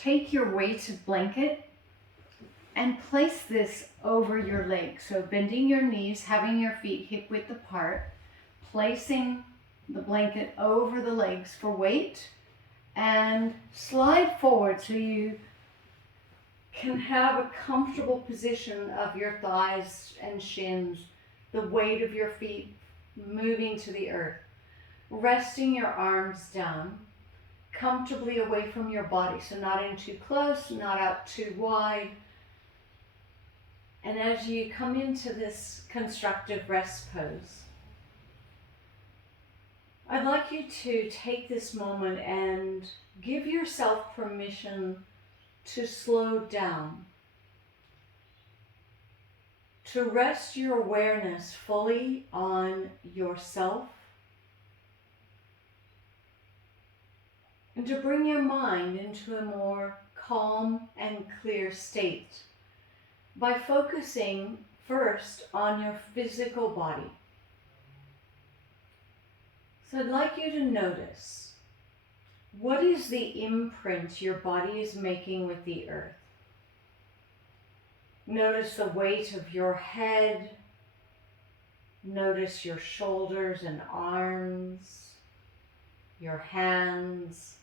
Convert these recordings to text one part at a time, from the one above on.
take your weighted blanket and place this over your legs. So bending your knees, having your feet hip width apart, placing the blanket over the legs for weight, and slide forward so you can have a comfortable position of your thighs and shins, the weight of your feet moving to the earth. Resting your arms down, comfortably away from your body, so not in too close, not out too wide. And as you come into this constructive rest pose, I'd like you to take this moment and give yourself permission to slow down, to rest your awareness fully on yourself, and to bring your mind into a more calm and clear state by focusing first on your physical body. So I'd like you to notice, what is the imprint your body is making with the earth? Notice the weight of your head. Notice your shoulders and arms, your hands.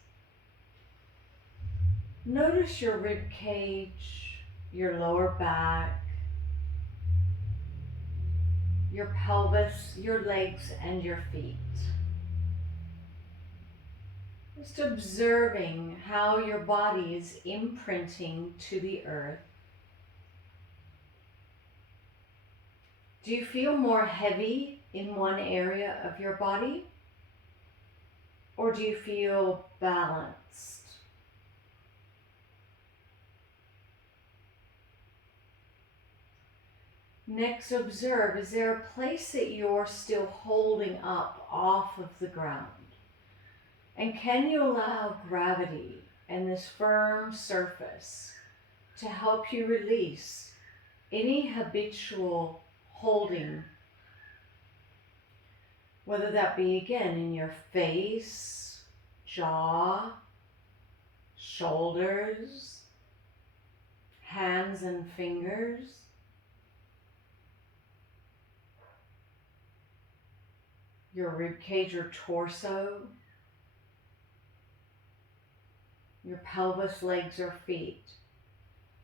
Notice your rib cage, your lower back, your pelvis, your legs, and your feet. Just observing how your body is imprinting to the earth. Do you feel more heavy in one area of your body? Or do you feel balanced? Next, observe, is there a place that you're still holding up off of the ground? And can you allow gravity and this firm surface to help you release any habitual holding, whether that be again in your face, jaw, shoulders, hands and fingers, your rib cage or torso, your pelvis, legs, or feet.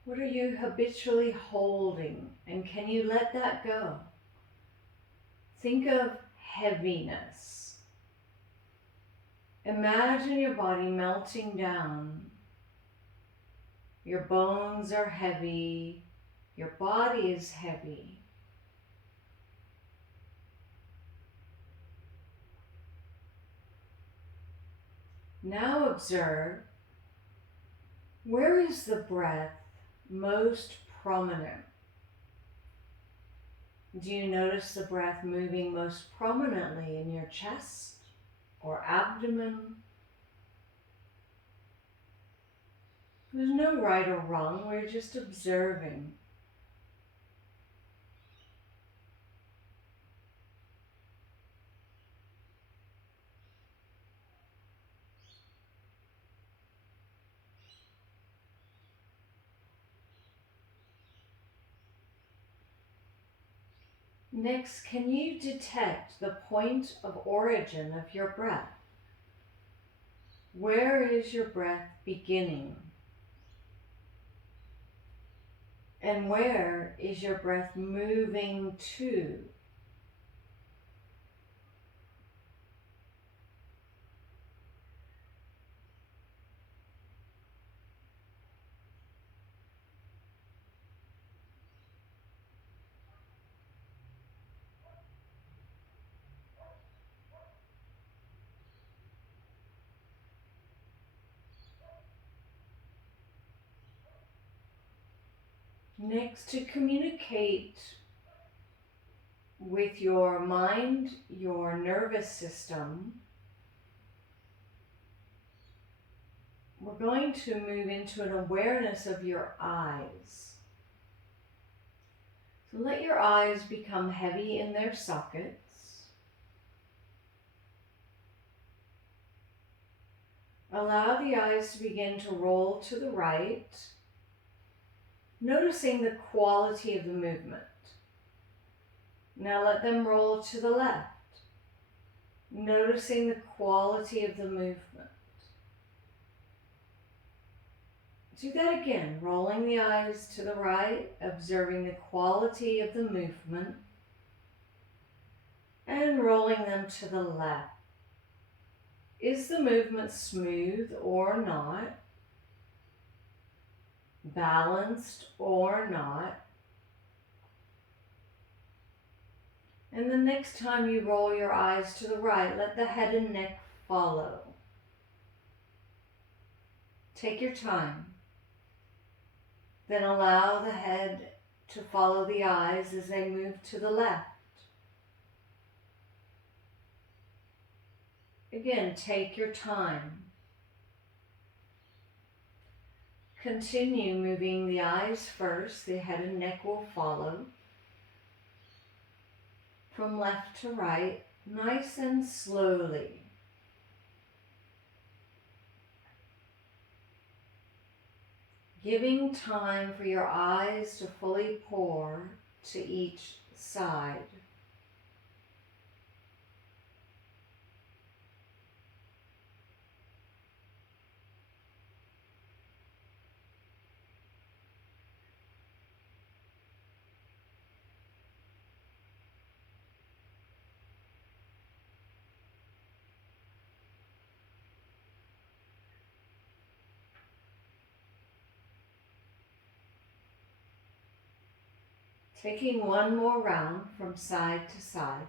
What are you habitually holding, and can you let that go? Think of heaviness. Imagine your body melting down. Your bones are heavy. Your body is heavy. Now observe, where is the breath most prominent? Do you notice the breath moving most prominently in your chest or abdomen? There's no right or wrong, we're just observing. Next, can you detect the point of origin of your breath? Where is your breath beginning? And where is your breath moving to? Next, to communicate with your mind, your nervous system, we're going to move into an awareness of your eyes. So let your eyes become heavy in their sockets. Allow the eyes to begin to roll to the right, noticing the quality of the movement. Now let them roll to the left, noticing the quality of the movement. Do that again, rolling the eyes to the right, observing the quality of the movement, and rolling them to the left. Is the movement smooth or not? Balanced or not? And the next time you roll your eyes to the right, let the head and neck follow. Take your time. Then allow the head to follow the eyes as they move to the left. Again, take your time. Continue moving the eyes first, the head and neck will follow. From left to right, nice and slowly. Giving time for your eyes to fully pour to each side. Taking one more round from side to side.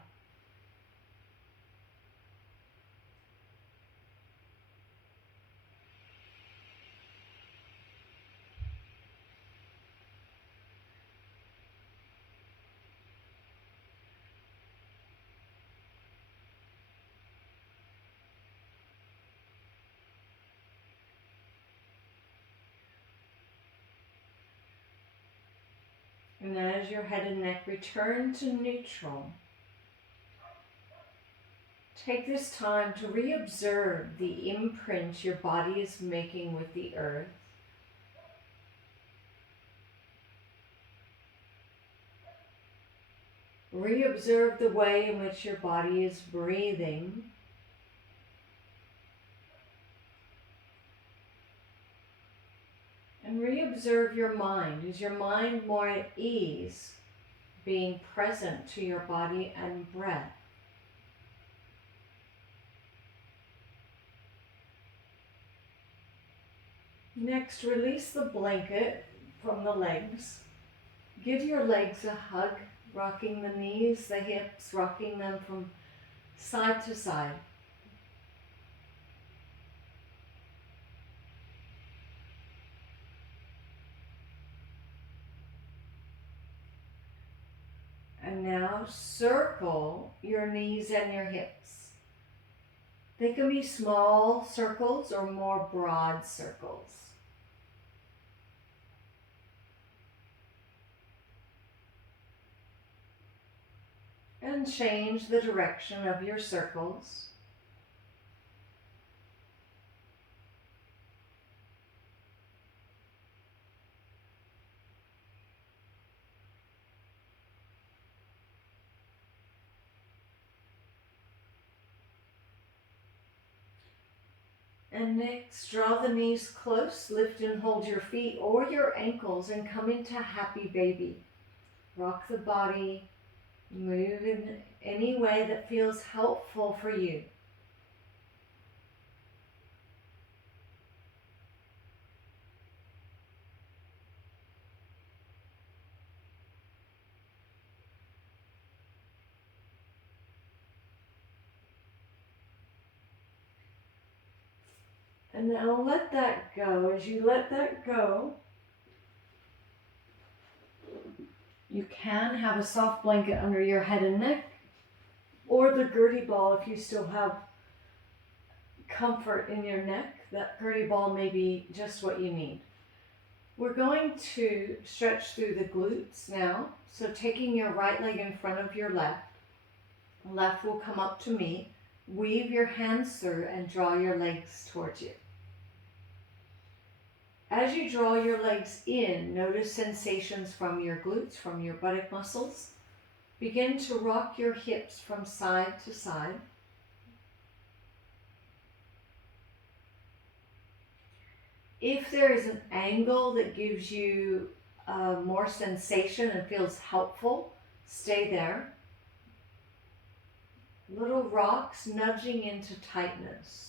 And as your head and neck return to neutral, take this time to reobserve the imprint your body is making with the earth. Reobserve the way in which your body is breathing. And reobserve your mind. Is your mind more at ease, being present to your body and breath? Next, release the blanket from the legs. Give your legs a hug, rocking the knees, the hips, rocking them from side to side. And now circle your knees and your hips. They can be small circles or more broad circles. And change the direction of your circles. And next, draw the knees close, lift and hold your feet or your ankles and come into happy baby. Rock the body, move in any way that feels helpful for you. And now let that go. As you let that go, you can have a soft blanket under your head and neck, or the gertie ball if you still have comfort in your neck. That gertie ball may be just what you need. We're going to stretch through the glutes now. So taking your right leg in front of your left, left will come up to me. Weave your hands through and draw your legs towards you. As you draw your legs in, notice sensations from your glutes, from your buttock muscles. Begin to rock your hips from side to side. If there is an angle that gives you more sensation and feels helpful, stay there. Little rocks nudging into tightness.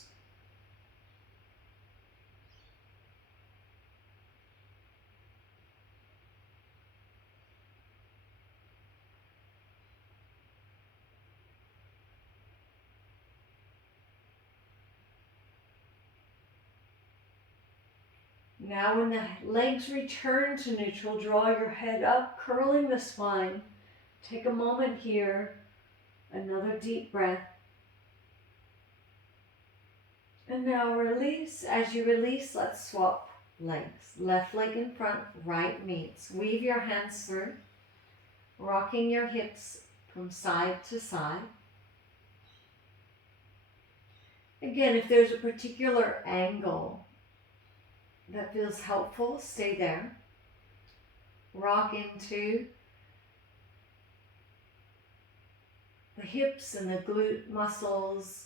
Now when the legs return to neutral, draw your head up, curling the spine. Take a moment here, another deep breath. And now release. As you release, let's swap legs. Left leg in front, right meets. Weave your hands through, rocking your hips from side to side. Again, if there's a particular angle that feels helpful, stay there. Rock into the hips and the glute muscles.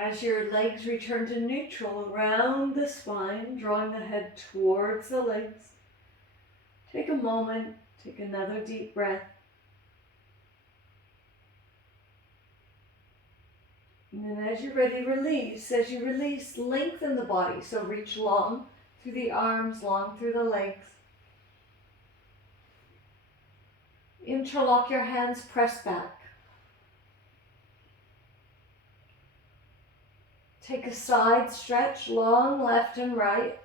As your legs return to neutral, round the spine, drawing the head towards the legs. Take a moment, take another deep breath. And then as you're ready, release. As you release, lengthen the body. So reach long through the arms, long through the legs. Interlock your hands, press back. Take a side stretch, long left and right.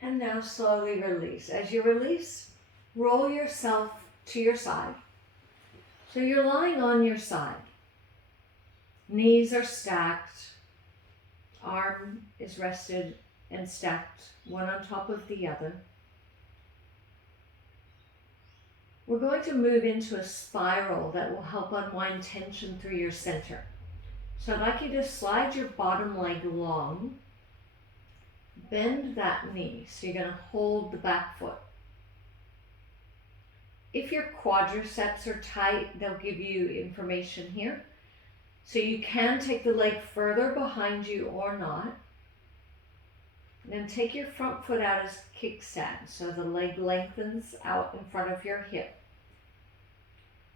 And now slowly release. As you release, roll yourself to your side. So you're lying on your side. Knees are stacked. Arm is rested and stacked, one on top of the other. We're going to move into a spiral that will help unwind tension through your center. So I'd like you to slide your bottom leg long. Bend that knee. So you're going to hold the back foot. If your quadriceps are tight, they'll give you information here. So you can take the leg further behind you or not. And then take your front foot out as kickstand, so the leg lengthens out in front of your hip.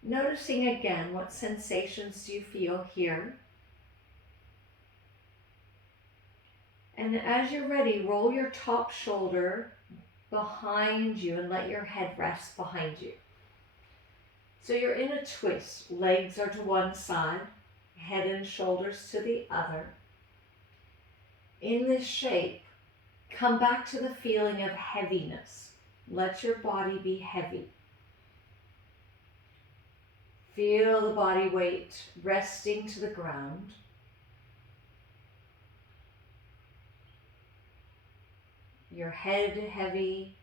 Noticing again, what sensations do you feel here? And as you're ready, roll your top shoulder behind you and let your head rest behind you. So you're in a twist. Legs are to one side, head and shoulders to the other. In this shape, come back to the feeling of heaviness. Let your body be heavy. Feel the body weight resting to the ground. Your head heavy.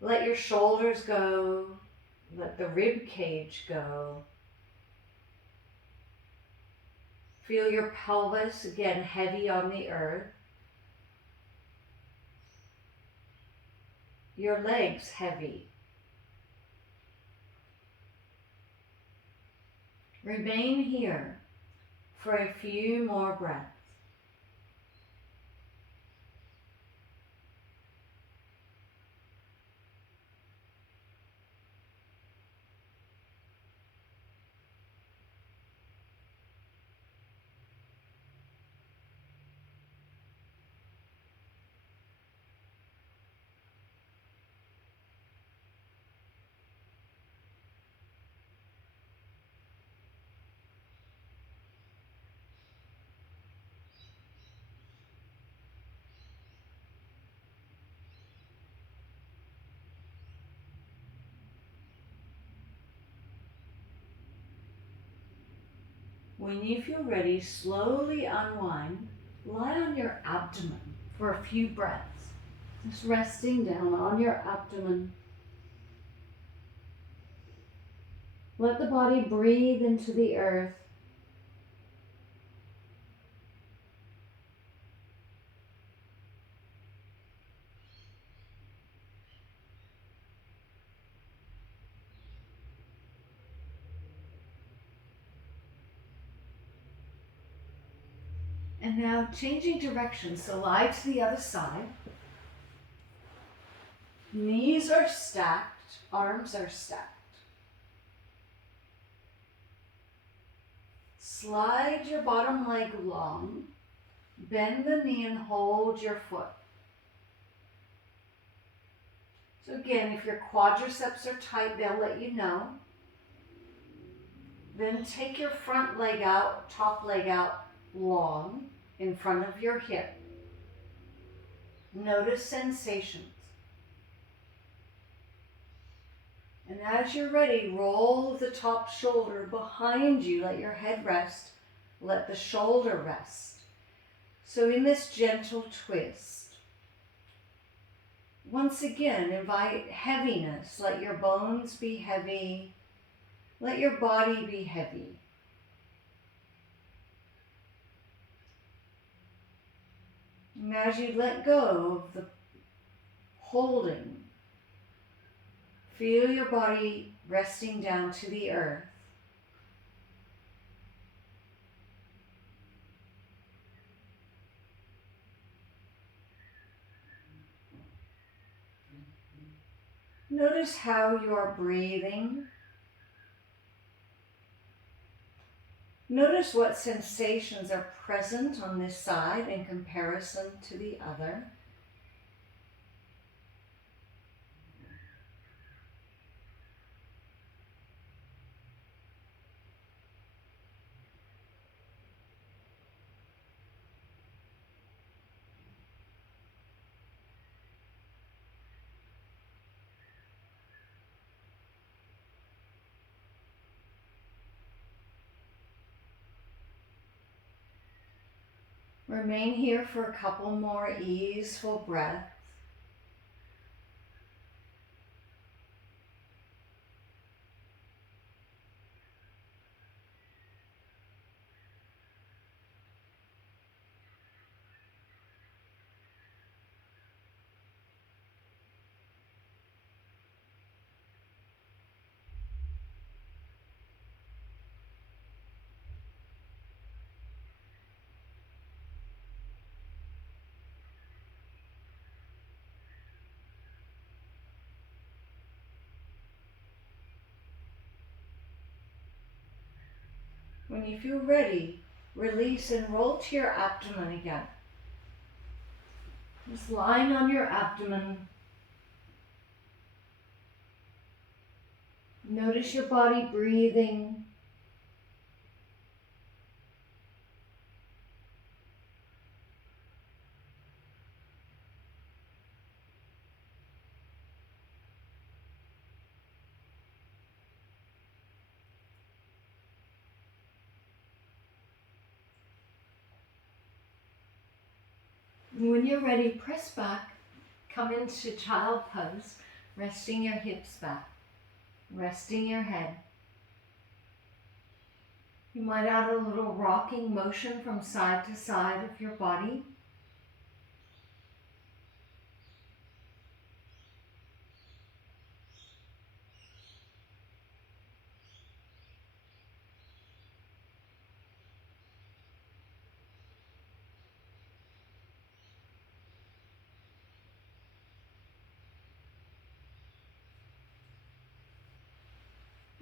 Let your shoulders go. Let the rib cage go. Feel your pelvis again heavy on the earth. Your legs heavy. Remain here for a few more breaths. When you feel ready, slowly unwind. Lie on your abdomen for a few breaths. Just resting down on your abdomen. Let the body breathe into the earth. And now changing direction, so lie to the other side. Knees are stacked, arms are stacked. Slide your bottom leg long, bend the knee and hold your foot. So again, if your quadriceps are tight, they'll let you know. Then take your front leg out, top leg out long in front of your hip. Notice sensations. And as you're ready, roll the top shoulder behind you. Let your head rest. Let the shoulder rest. So in this gentle twist, once again, invite heaviness. Let your bones be heavy. Let your body be heavy. And as you let go of the holding, feel your body resting down to the earth. Notice how you are breathing. Notice what sensations are present on this side in comparison to the other. Remain here for a couple more easeful breaths. When you feel ready, release and roll to your abdomen again. Just lying on your abdomen. Notice your body breathing. When you're ready, press back, come into child pose, resting your hips back, resting your head. You might add a little rocking motion from side to side of your body.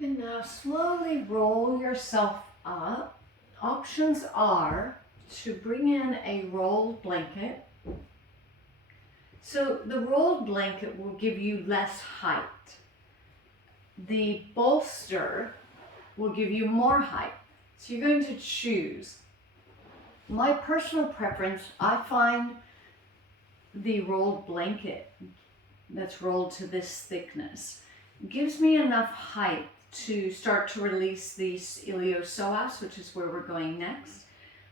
And now slowly roll yourself up. Options are to bring in a rolled blanket. So the rolled blanket will give you less height. The bolster will give you more height. So you're going to choose. My personal preference, I find the rolled blanket that's rolled to this thickness gives me enough height to start to release these iliopsoas, which is where we're going next.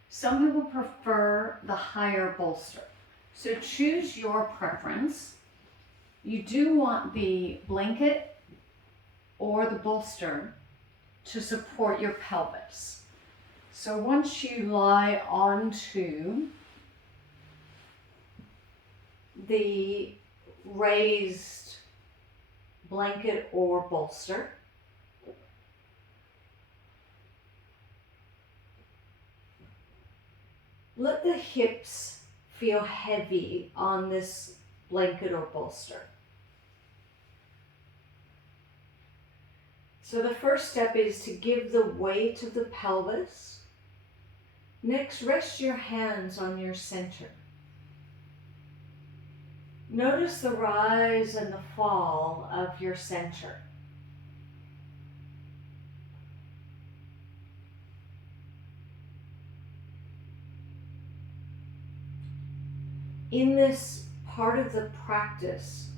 Some people prefer the higher bolster. So choose your preference. You do want the blanket or the bolster to support your pelvis. So once you lie onto the raised blanket or bolster, let the hips feel heavy on this blanket or bolster. So the first step is to give the weight of the pelvis. Next, rest your hands on your center. Notice the rise and the fall of your center. In this part of the practice,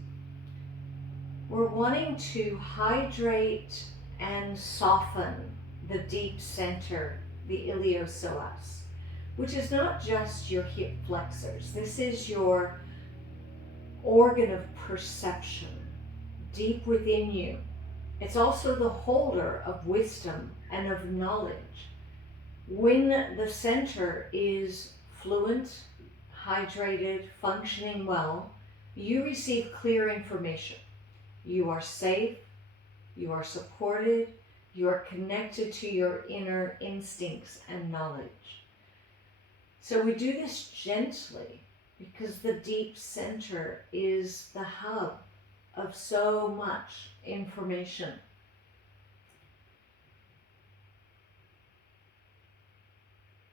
we're wanting to hydrate and soften the deep center, the iliopsoas, which is not just your hip flexors. This is your organ of perception deep within you. It's also the holder of wisdom and of knowledge. When the center is fluent, hydrated, functioning well, you receive clear information. You are safe, you are supported, you are connected to your inner instincts and knowledge. So we do this gently because the deep center is the hub of so much information.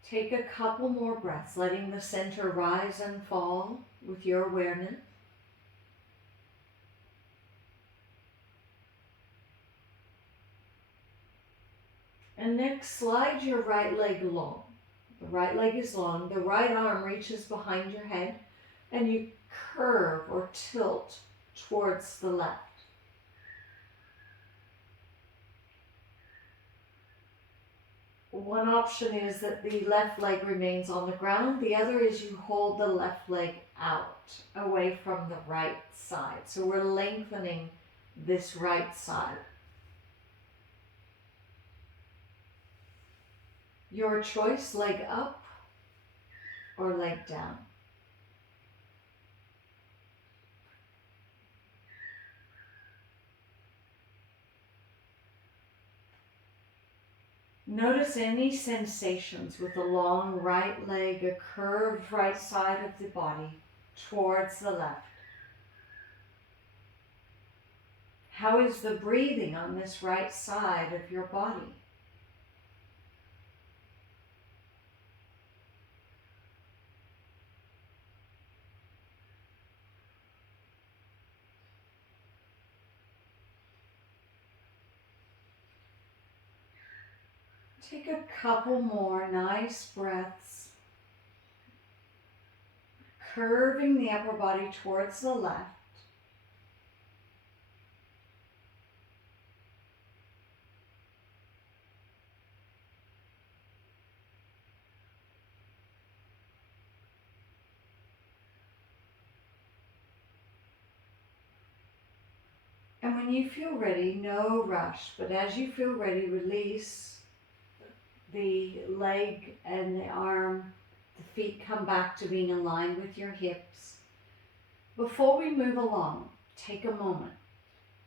Take a couple more breaths, letting the center rise and fall with your awareness. And next, slide your right leg long. The right leg is long, the right arm reaches behind your head, and you curve or tilt towards the left. One option is that the left leg remains on the ground. The other is you hold the left leg out, away from the right side. So we're lengthening this right side. Your choice, leg up or leg down. Notice any sensations with the long right leg, a curved right side of the body towards the left. How is the breathing on this right side of your body? Take a couple more nice breaths, curving the upper body towards the left. And when you feel ready, no rush, but as you feel ready, release the leg and the arm, the feet come back to being aligned with your hips. Before we move along, take a moment.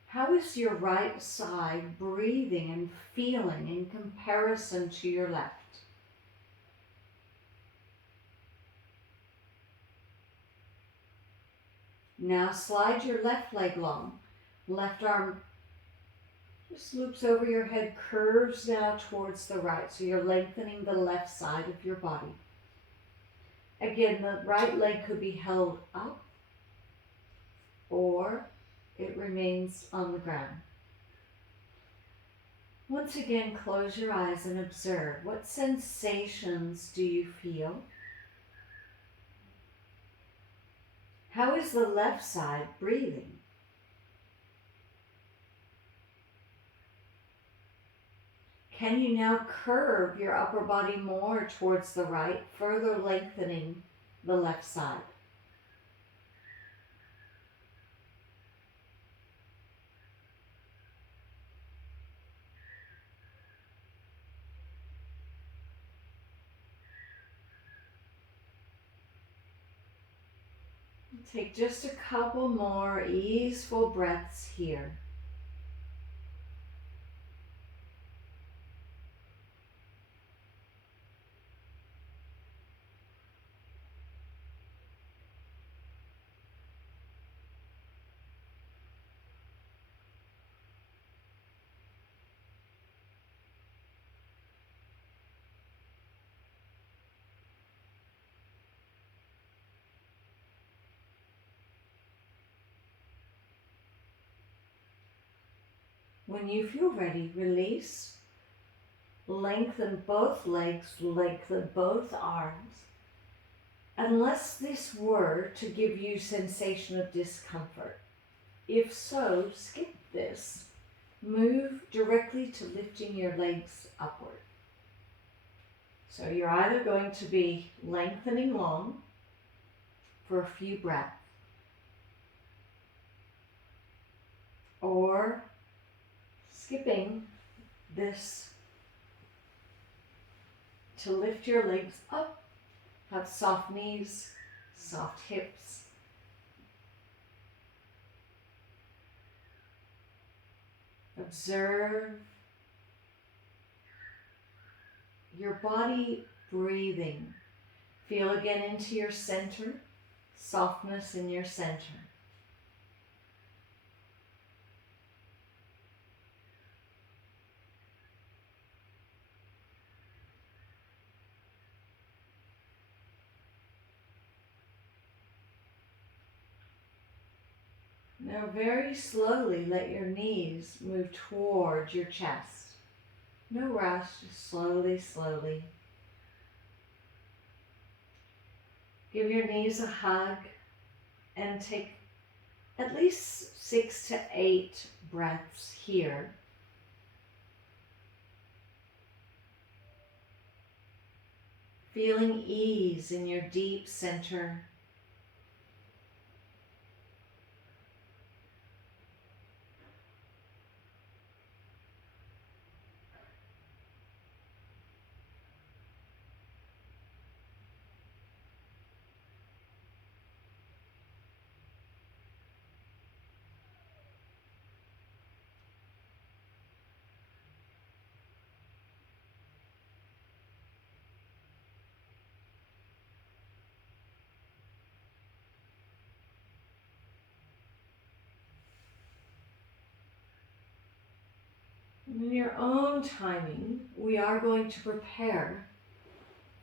How is your right side breathing and feeling in comparison to your left? Now slide your left leg long. Left arm just loops over your head, curves now towards the right. So you're lengthening the left side of your body. Again, the right leg could be held up or it remains on the ground. Once again, close your eyes and observe. What sensations do you feel? How is the left side breathing? Can you now curve your upper body more towards the right, further lengthening the left side? Take just a couple more easeful breaths here. When you feel ready, release. Lengthen both legs, lengthen both arms. Unless this were to give you sensation of discomfort. If so, skip this. Move directly to lifting your legs upward. So you're either going to be lengthening long for a few breaths, or skipping this to lift your legs up. Have soft knees, soft hips. Observe your body breathing. Feel again into your center, softness in your center. Now very slowly let your knees move towards your chest. No rush, just slowly, slowly. Give your knees a hug and take at least 6 to 8 breaths here. Feeling ease in your deep center. And in your own timing, we are going to prepare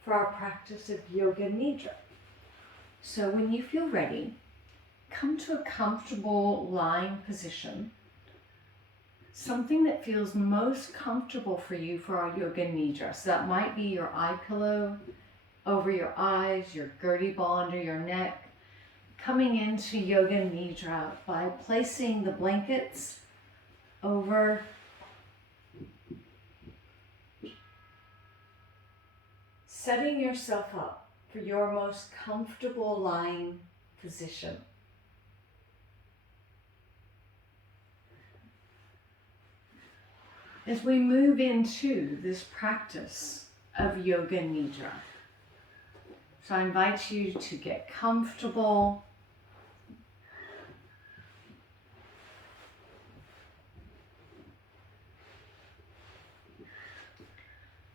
for our practice of Yoga Nidra. So when you feel ready, come to a comfortable lying position, something that feels most comfortable for you for our Yoga Nidra. So that might be your eye pillow over your eyes, your gertie ball under your neck. Coming into Yoga Nidra by placing the blankets over setting yourself up for your most comfortable lying position. As we move into this practice of Yoga Nidra, so I invite you to get comfortable.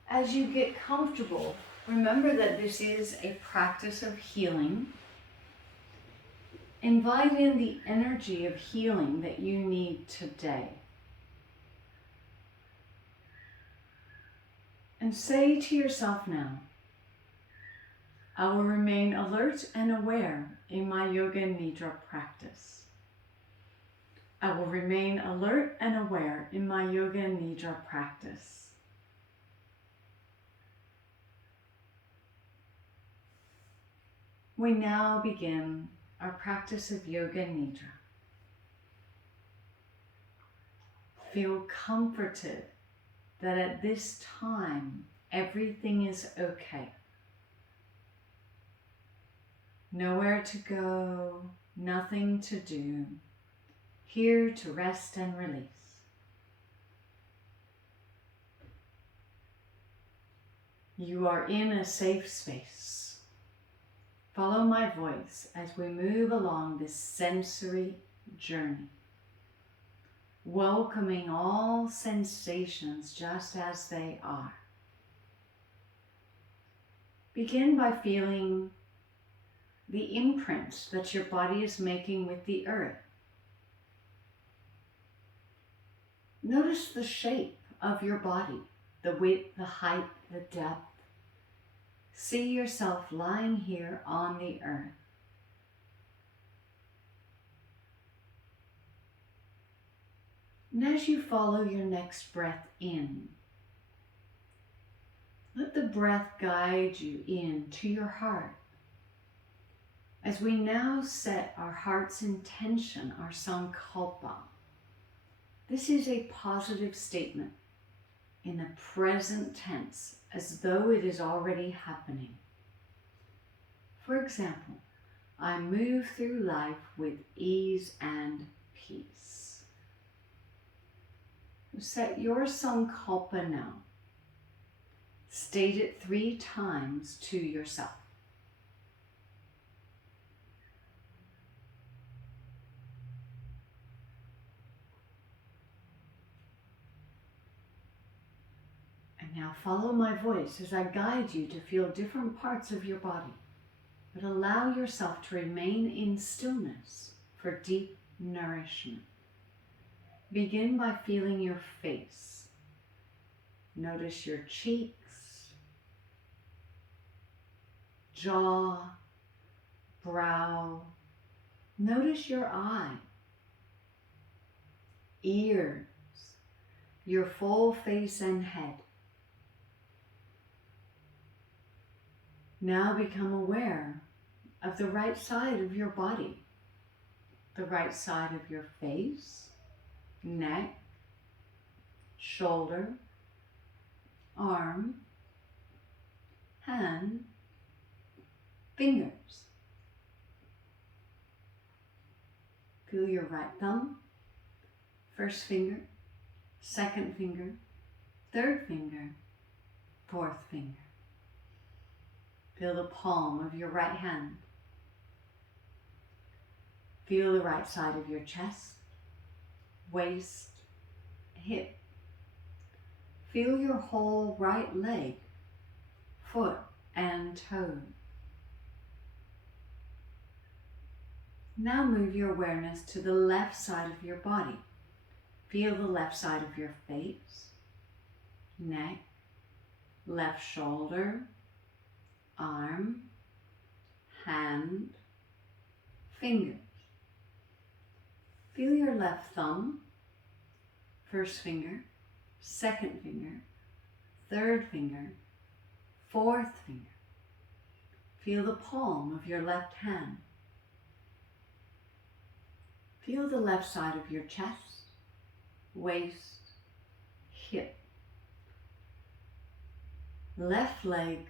As you get comfortable, remember that this is a practice of healing. Invite in the energy of healing that you need today. And say to yourself now, I will remain alert and aware in my Yoga Nidra practice. I will remain alert and aware in my Yoga Nidra practice. We now begin our practice of Yoga Nidra. Feel comforted that at this time, everything is okay. Nowhere to go, nothing to do, here to rest and release. You are in a safe space. Follow my voice as we move along this sensory journey, welcoming all sensations just as they are. Begin by feeling the imprint that your body is making with the earth. Notice the shape of your body, the width, the height, the depth. See yourself lying here on the earth. And as you follow your next breath in, let the breath guide you in to your heart. As we now set our heart's intention, our sankalpa, this is a positive statement in the present tense, as though it is already happening. For example, I move through life with ease and peace. Set your sankalpa now. State it 3 times to yourself. Now follow my voice as I guide you to feel different parts of your body, but allow yourself to remain in stillness for deep nourishment. Begin by feeling your face. Notice your cheeks, jaw, brow. Notice your eye, ears, your full face and head. Now become aware of the right side of your body, the right side of your face, neck, shoulder, arm, hand, fingers. Feel your right thumb, first finger, second finger, third finger, fourth finger. Feel the palm of your right hand. Feel the right side of your chest, waist, hip. Feel your whole right leg, foot, and toe. Now move your awareness to the left side of your body. Feel the left side of your face, neck, left shoulder, arm, hand, fingers. Feel your left thumb, first finger, second finger, third finger, fourth finger. Feel the palm of your left hand. Feel the left side of your chest, waist, hip, left leg,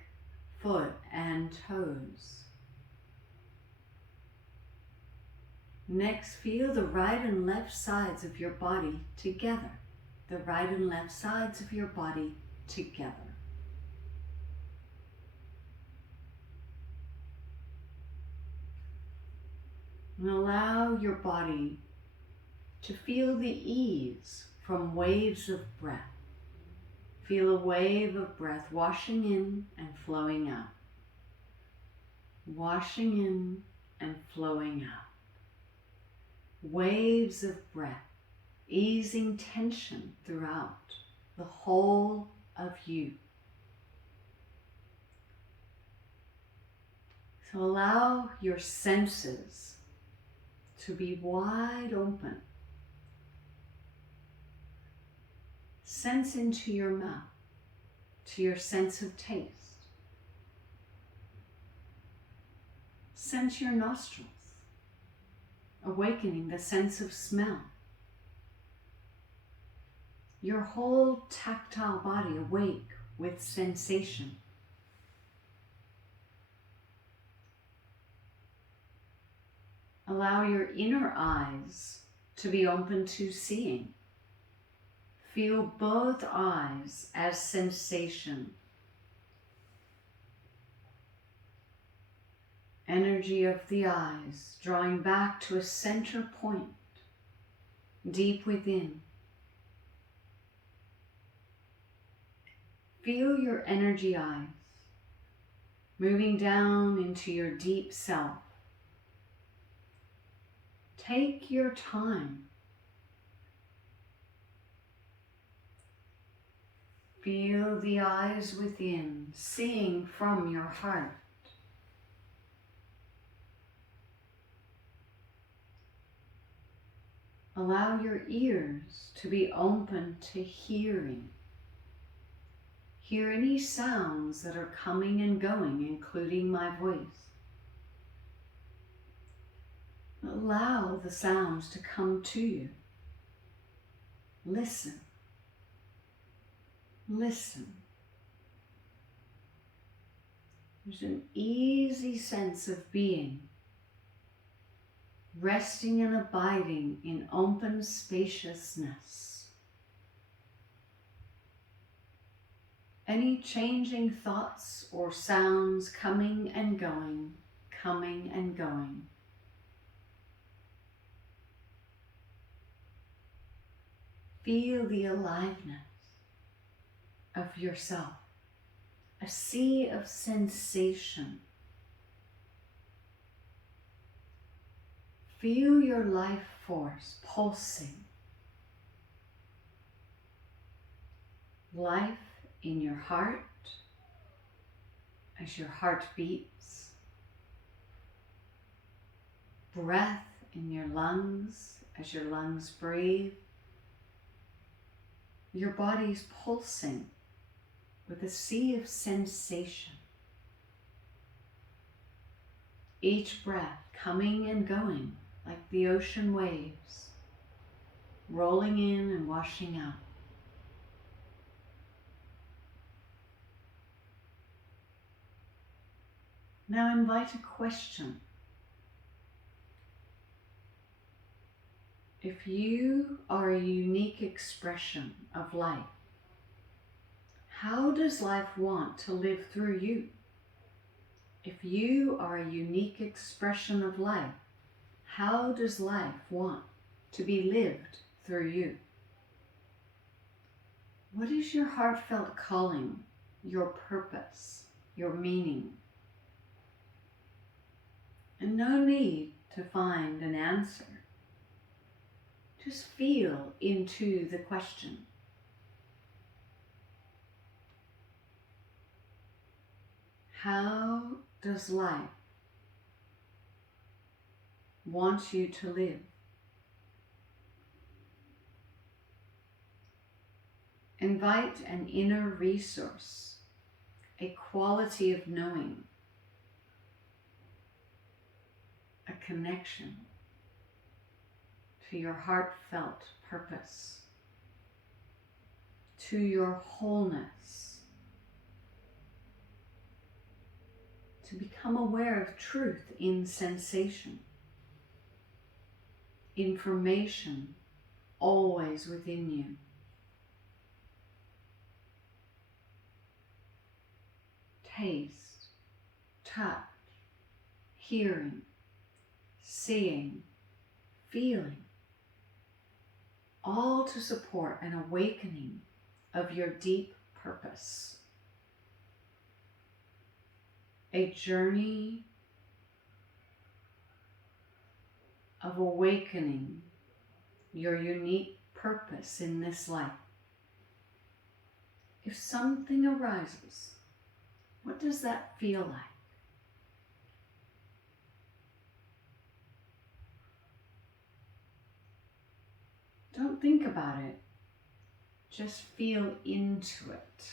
foot, and toes. Next, feel the right and left sides of your body together. The right and left sides of your body together. And allow your body to feel the ease from waves of breath. Feel a wave of breath washing in and flowing out. Washing in and flowing out. Waves of breath, easing tension throughout the whole of you. So allow your senses to be wide open. Sense into your mouth, to your sense of taste. Sense your nostrils, awakening the sense of smell. your whole tactile body awake with sensation. Allow your inner eyes to be open to seeing. Feel both eyes as sensation. Energy of the eyes drawing back to a center point deep within. Feel your energy eyes moving down into your deep self. Take your time. Feel the eyes within, seeing from your heart. Allow your ears to be open to hearing. Hear any sounds that are coming and going, including my voice. Allow the sounds to come to you. Listen. Listen. There's an easy sense of being, resting and abiding in open spaciousness. Any changing thoughts or sounds coming and going, coming and going. Feel the aliveness of yourself, a sea of sensation. Feel your life force pulsing. Life in your heart as your heart beats. Breath in your lungs as your lungs breathe. Your body's pulsing with a sea of sensation. Each breath coming and going like the ocean waves, rolling in and washing out. Now invite a question. If you are a unique expression of life, how does life want to live through you? If you are a unique expression of life, how does life want to be lived through you? What is your heartfelt calling, your purpose, your meaning? And no need to find an answer. Just feel into the question. How does life want you to live? Invite an inner resource, a quality of knowing, a connection to your heartfelt purpose, to your wholeness, to become aware of truth in sensation, information always within you. Taste, touch, hearing, seeing, feeling, all to support an awakening of your deep purpose. A journey of awakening your unique purpose in this life. If something arises, what does that feel like? Don't think about it. Just feel into it.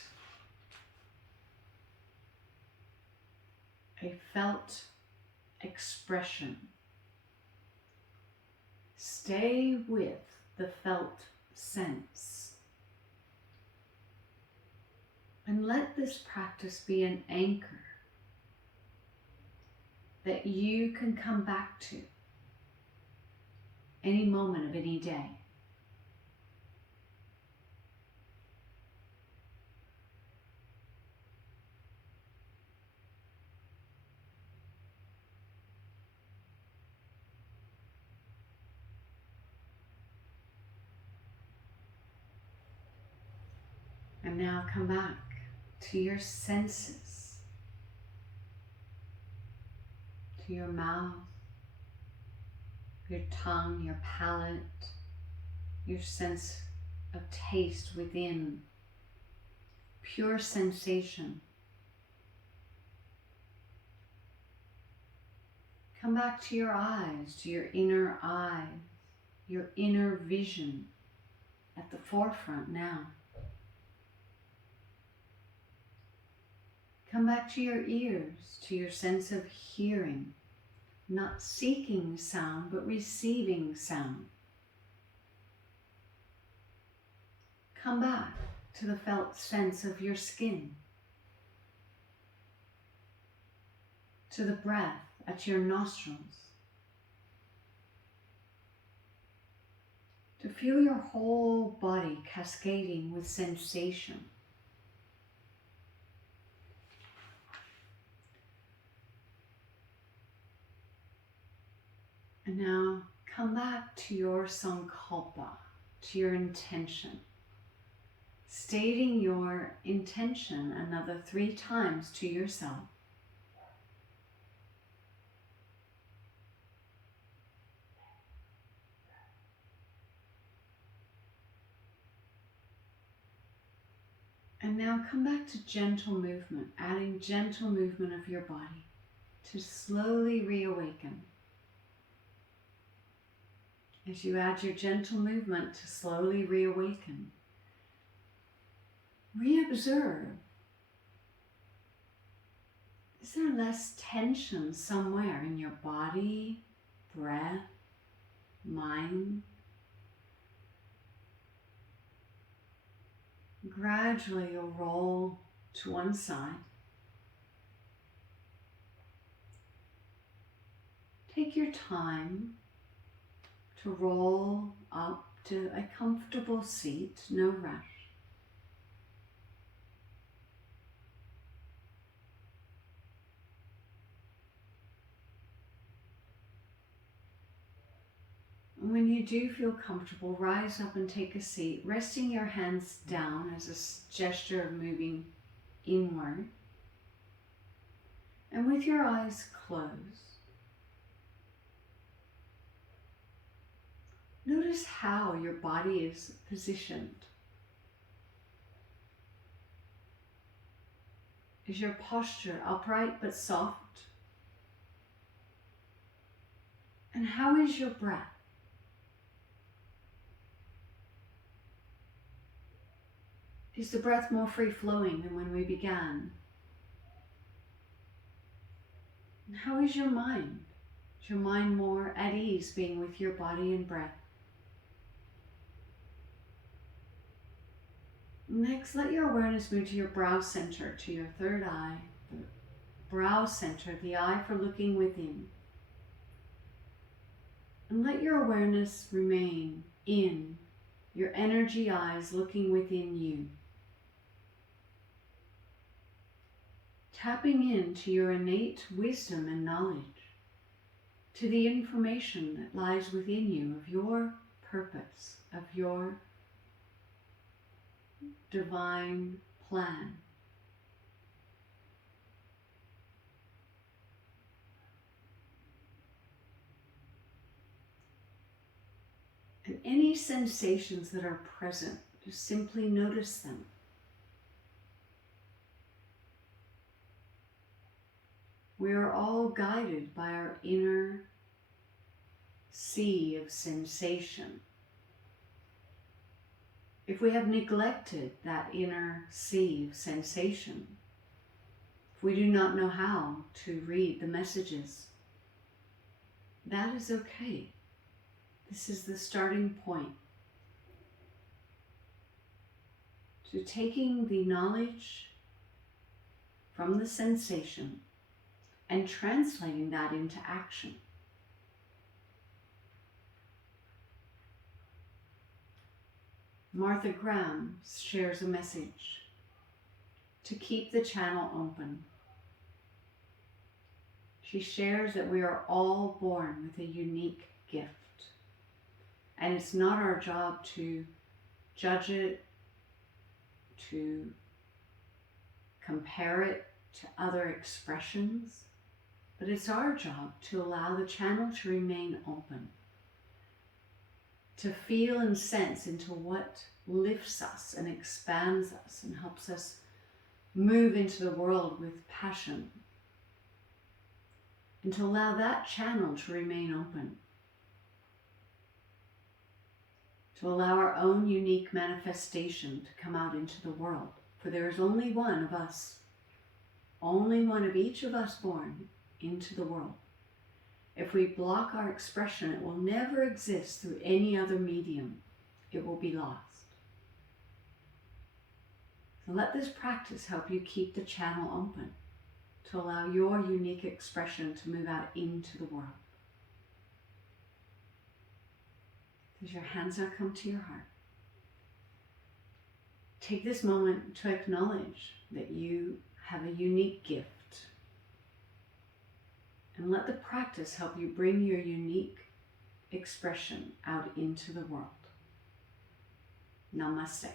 A felt expression. Stay with the felt sense. And let this practice be an anchor that you can come back to any moment of any day. And now come back to your senses, to your mouth, your tongue, your palate, your sense of taste within, pure sensation. Come back to your eyes, to your inner eye, your inner vision at the forefront now. Come back to your ears, to your sense of hearing, not seeking sound, but receiving sound. Come back to the felt sense of your skin, to the breath at your nostrils, to feel your whole body cascading with sensation. And now come back to your sankalpa, to your intention. Stating your intention another 3 times to yourself. And now come back to gentle movement, adding gentle movement of your body to slowly reawaken. As you add your gentle movement to slowly reawaken, reobserve. Is there less tension somewhere in your body, breath, mind? Gradually you'll roll to one side. Take your time to roll up to a comfortable seat, no rush. And when you do feel comfortable, rise up and take a seat, resting your hands down as a gesture of moving inward. And with your eyes closed, notice how your body is positioned. Is your posture upright but soft? And how is your breath? Is the breath more free-flowing than when we began? And how is your mind? Is your mind more at ease being with your body and breath? Next, let your awareness move to your brow center, to your third eye, the brow center, the eye for looking within. And let your awareness remain in your energy eyes looking within you. Tapping into your innate wisdom and knowledge, to the information that lies within you of your purpose, of your divine plan. And any sensations that are present, just simply notice them. We are all guided by our inner sea of sensation. If we have neglected that inner sea of sensation, if we do not know how to read the messages, that is okay. This is the starting point to taking the knowledge from the sensation and translating that into action. Martha Graham shares a message to keep the channel open. She shares that we are all born with a unique gift, and it's not our job to judge it, to compare it to other expressions, but it's our job to allow the channel to remain open, to feel and sense into what lifts us and expands us and helps us move into the world with passion, and to allow that channel to remain open, to allow our own unique manifestation to come out into the world. For there is only one of us, only one of each of us born into the world. If we block our expression, it will never exist through any other medium. It will be lost. So let this practice help you keep the channel open, to allow your unique expression to move out into the world. As your hands now come to your heart, take this moment to acknowledge that you have a unique gift, and let the practice help you bring your unique expression out into the world. Namaste.